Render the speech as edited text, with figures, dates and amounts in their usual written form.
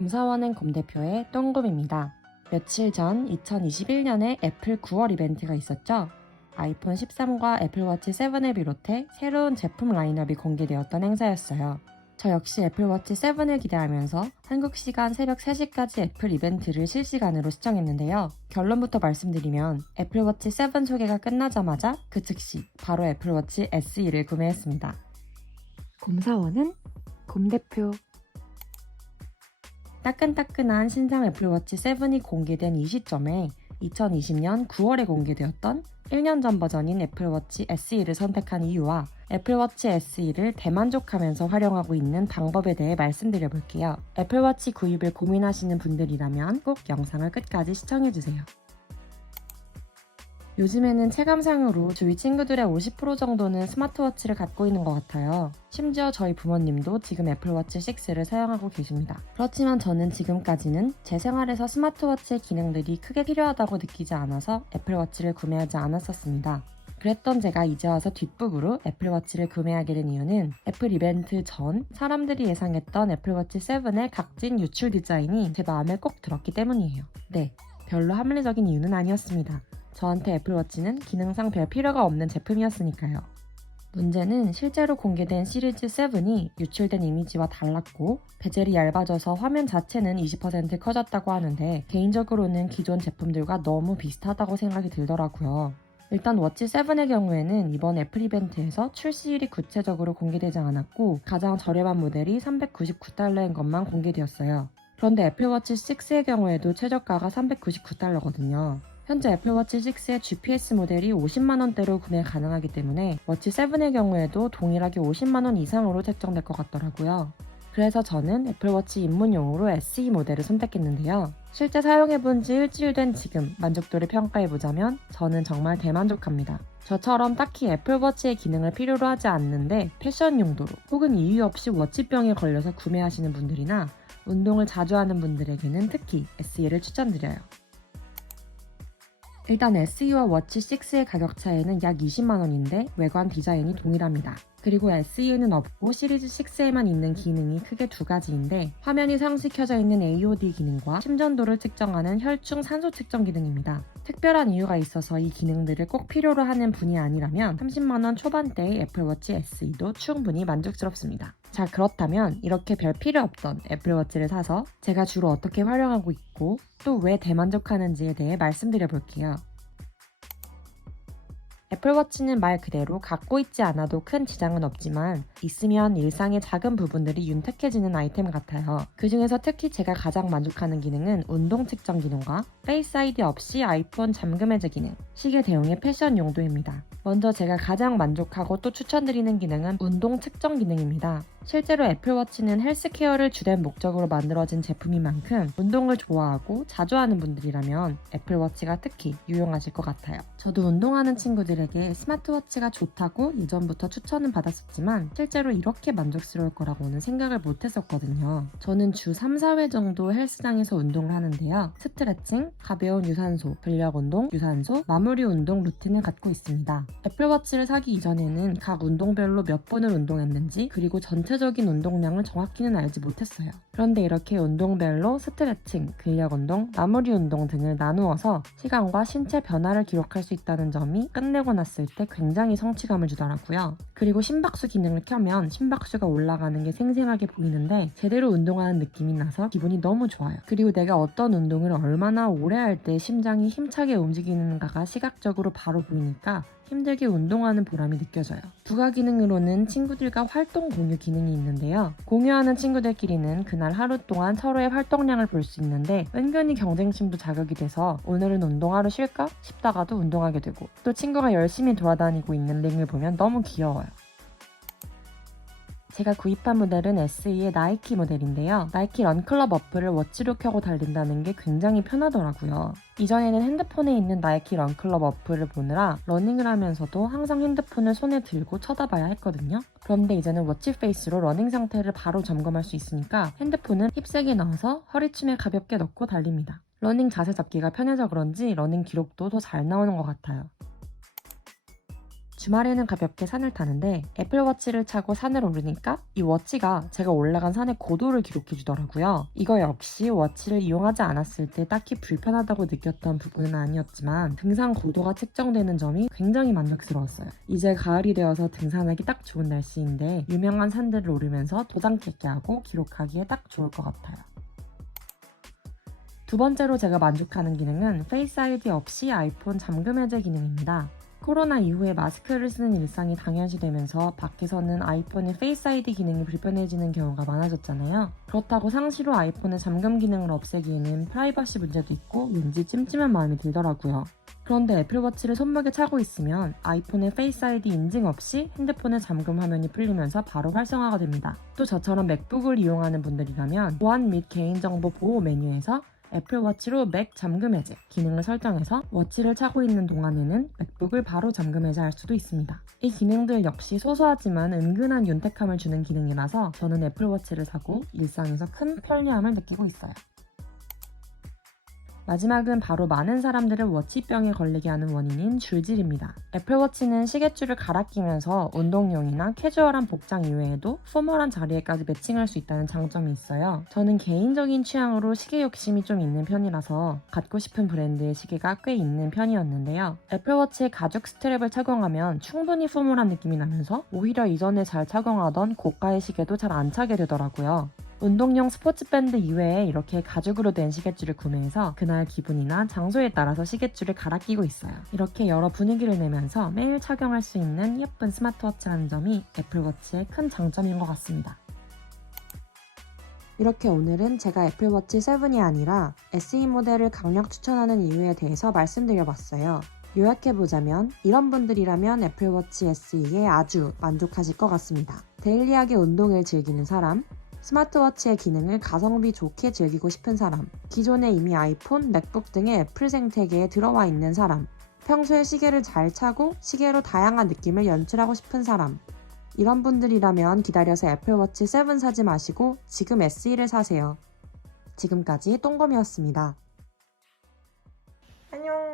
검사원은 검 대표의 똥곰입니다. 며칠 전 2021년에 애플 9월 이벤트가 있었죠. 아이폰 13과 애플워치 7을 비롯해 새로운 제품 라인업이 공개되었던 행사였어요. 저 역시 애플워치 7을 기대하면서 한국 시간 새벽 3시까지 애플 이벤트를 실시간으로 시청했는데요. 결론부터 말씀드리면 애플워치 7 소개가 끝나자마자 그 즉시 바로 애플워치 SE를 구매했습니다. 검사원은 검 대표. 따끈따끈한 신상 애플워치 7이 공개된 이 시점에 2020년 9월에 공개되었던 1년 전 버전인 애플워치 SE를 선택한 이유와 애플워치 SE를 대만족하면서 활용하고 있는 방법에 대해 말씀드려볼게요. 애플워치 구입을 고민하시는 분들이라면 꼭 영상을 끝까지 시청해주세요. 요즘에는 체감상으로 주위 친구들의 50% 정도는 스마트워치를 갖고 있는 것 같아요. 심지어 저희 부모님도 지금 애플워치 6를 사용하고 계십니다. 그렇지만 저는 지금까지는 제 생활에서 스마트워치의 기능들이 크게 필요하다고 느끼지 않아서 애플워치를 구매하지 않았었습니다. 그랬던 제가 이제 와서 뒷부분으로 애플워치를 구매하게 된 이유는 애플 이벤트 전 사람들이 예상했던 애플워치 7의 각진 유출 디자인이 제 마음에 꼭 들었기 때문이에요. 네, 별로 합리적인 이유는 아니었습니다. 저한테 애플워치는 기능상 별 필요가 없는 제품이었으니까요. 문제는 실제로 공개된 시리즈 7이 유출된 이미지와 달랐고 베젤이 얇아져서 화면 자체는 20% 커졌다고 하는데 개인적으로는 기존 제품들과 너무 비슷하다고 생각이 들더라고요. 일단 워치 7의 경우에는 이번 애플 이벤트에서 출시일이 구체적으로 공개되지 않았고 가장 저렴한 모델이 399달러인 것만 공개되었어요. 그런데 애플워치 6의 경우에도 최저가가 399달러거든요. 현재 애플워치 6의 GPS 모델이 50만원대로 구매 가능하기 때문에 워치 7의 경우에도 동일하게 50만원 이상으로 책정될 것 같더라고요. 그래서 저는 애플워치 입문용으로 SE 모델을 선택했는데요. 실제 사용해본 지 일주일 된 지금 만족도를 평가해보자면 저는 정말 대만족합니다. 저처럼 딱히 애플워치의 기능을 필요로 하지 않는데 패션 용도로 혹은 이유 없이 워치병에 걸려서 구매하시는 분들이나 운동을 자주 하는 분들에게는 특히 SE를 추천드려요. 일단 SE와 워치 6의 가격 차이는 약 20만원인데 외관 디자인이 동일합니다. 그리고 SE는 없고 시리즈 6에만 있는 기능이 크게 두 가지인데 화면이 상시 켜져 있는 AOD 기능과 심전도를 측정하는 혈중 산소 측정 기능입니다. 특별한 이유가 있어서 이 기능들을 꼭 필요로 하는 분이 아니라면 30만원 초반대의 애플워치 SE도 충분히 만족스럽습니다. 자, 그렇다면 이렇게 별 필요 없던 애플워치를 사서 제가 주로 어떻게 활용하고 있고 또 왜 대만족하는지에 대해 말씀드려 볼게요. 애플워치는 말 그대로 갖고 있지 않아도 큰 지장은 없지만 있으면 일상의 작은 부분들이 윤택해지는 아이템 같아요. 그 중에서 특히 제가 가장 만족하는 기능은 운동 측정 기능과 페이스 아이디 없이 아이폰 잠금 해제 기능, 시계 대용의 패션 용도입니다. 먼저 제가 가장 만족하고 또 추천드리는 기능은 운동 측정 기능입니다. 실제로 애플워치는 헬스케어를 주된 목적으로 만들어진 제품인 만큼 운동을 좋아하고 자주 하는 분들이라면 애플워치가 특히 유용하실 것 같아요. 저도 운동하는 친구들에게 스마트워치가 좋다고 예전부터 추천은 받았었지만 실제로 이렇게 만족스러울 거라고는 생각을 못했었거든요. 저는 주 3, 4회 정도 헬스장에서 운동을 하는데요. 스트레칭, 가벼운 유산소, 근력 운동, 유산소, 마무리 운동 루틴을 갖고 있습니다. 애플워치를 사기 이전에는 각 운동별로 몇 분을 운동했는지 그리고 전체적인 운동량을 정확히는 알지 못했어요. 그런데 이렇게 운동별로 스트레칭, 근력 운동, 마무리 운동 등을 나누어서 시간과 신체 변화를 기록할 수 있다는 점이 끝내고 났을 때 굉장히 성취감을 주더라고요. 그리고 심박수 기능을 켜면 심박수가 올라가는 게 생생하게 보이는데 제대로 운동하는 느낌이 나서 기분이 너무 좋아요. 그리고 내가 어떤 운동을 얼마나 오래 할 때 심장이 힘차게 움직이는가가 시각적으로 바로 보이니까 힘들게 운동하는 보람이 느껴져요. 부가 기능으로는 친구들과 활동 공유 기능이 있는데요. 공유하는 친구들끼리는 그날 하루 동안 서로의 활동량을 볼 수 있는데 은근히 경쟁심도 자극이 돼서 오늘은 운동하러 쉴까 싶다가도 운동하게 되고 또 친구가 열심히 돌아다니고 있는 링을 보면 너무 귀여워요. 제가 구입한 모델은 SE의 나이키 모델인데요. 나이키 런클럽 어플을 워치로 켜고 달린다는 게 굉장히 편하더라고요. 이전에는 핸드폰에 있는 나이키 런클럽 어플을 보느라 러닝을 하면서도 항상 핸드폰을 손에 들고 쳐다봐야 했거든요. 그런데 이제는 워치 페이스로 러닝 상태를 바로 점검할 수 있으니까 핸드폰은 힙색에 넣어서 허리춤에 가볍게 넣고 달립니다. 러닝 자세 잡기가 편해서 그런지 러닝 기록도 더 잘 나오는 것 같아요. 주말에는 가볍게 산을 타는데 애플워치를 차고 산을 오르니까 이 워치가 제가 올라간 산의 고도를 기록해 주더라고요. 이거 역시 워치를 이용하지 않았을 때 딱히 불편하다고 느꼈던 부분은 아니었지만 등산 고도가 측정되는 점이 굉장히 만족스러웠어요. 이제 가을이 되어서 등산하기 딱 좋은 날씨인데 유명한 산들을 오르면서 도장 찍게 하고 기록하기에 딱 좋을 것 같아요. 두 번째로 제가 만족하는 기능은 페이스 아이디 없이 아이폰 잠금 해제 기능입니다. 코로나 이후에 마스크를 쓰는 일상이 당연시되면서 밖에서는 아이폰의 페이스 아이디 기능이 불편해지는 경우가 많아졌잖아요. 그렇다고 상시로 아이폰의 잠금 기능을 없애기에는 프라이버시 문제도 있고 왠지 찜찜한 마음이 들더라고요. 그런데 애플워치를 손목에 차고 있으면 아이폰의 페이스 아이디 인증 없이 핸드폰의 잠금 화면이 풀리면서 바로 활성화가 됩니다. 또 저처럼 맥북을 이용하는 분들이라면 보안 및 개인정보 보호 메뉴에서 애플워치로 맥 잠금 해제 기능을 설정해서 워치를 차고 있는 동안에는 맥북을 바로 잠금 해제할 수도 있습니다. 이 기능들 역시 소소하지만 은근한 윤택함을 주는 기능이라서 저는 애플워치를 사고 일상에서 큰 편리함을 느끼고 있어요. 마지막은 바로 많은 사람들을 워치병에 걸리게 하는 원인인 줄질입니다. 애플워치는 시계줄을 갈아 끼면서 운동용이나 캐주얼한 복장 이외에도 포멀한 자리에까지 매칭할 수 있다는 장점이 있어요. 저는 개인적인 취향으로 시계 욕심이 좀 있는 편이라서 갖고 싶은 브랜드의 시계가 꽤 있는 편이었는데요. 애플워치에 가죽 스트랩을 착용하면 충분히 포멀한 느낌이 나면서 오히려 이전에 잘 착용하던 고가의 시계도 잘 안 차게 되더라고요. 운동용 스포츠밴드 이외에 이렇게 가죽으로 된 시계줄을 구매해서 그날 기분이나 장소에 따라서 시계줄을 갈아 끼고 있어요. 이렇게 여러 분위기를 내면서 매일 착용할 수 있는 예쁜 스마트워치라는 점이 애플워치의 큰 장점인 것 같습니다. 이렇게 오늘은 제가 애플워치 7이 아니라 SE 모델을 강력 추천하는 이유에 대해서 말씀드려봤어요. 요약해보자면 이런 분들이라면 애플워치 SE에 아주 만족하실 것 같습니다. 데일리하게 운동을 즐기는 사람, 스마트워치의 기능을 가성비 좋게 즐기고 싶은 사람, 기존에 이미 아이폰, 맥북 등의 애플 생태계에 들어와 있는 사람, 평소에 시계를 잘 차고 시계로 다양한 느낌을 연출하고 싶은 사람, 이런 분들이라면 기다려서 애플워치 7 사지 마시고 지금 SE를 사세요. 지금까지 똥검이었습니다. 안녕.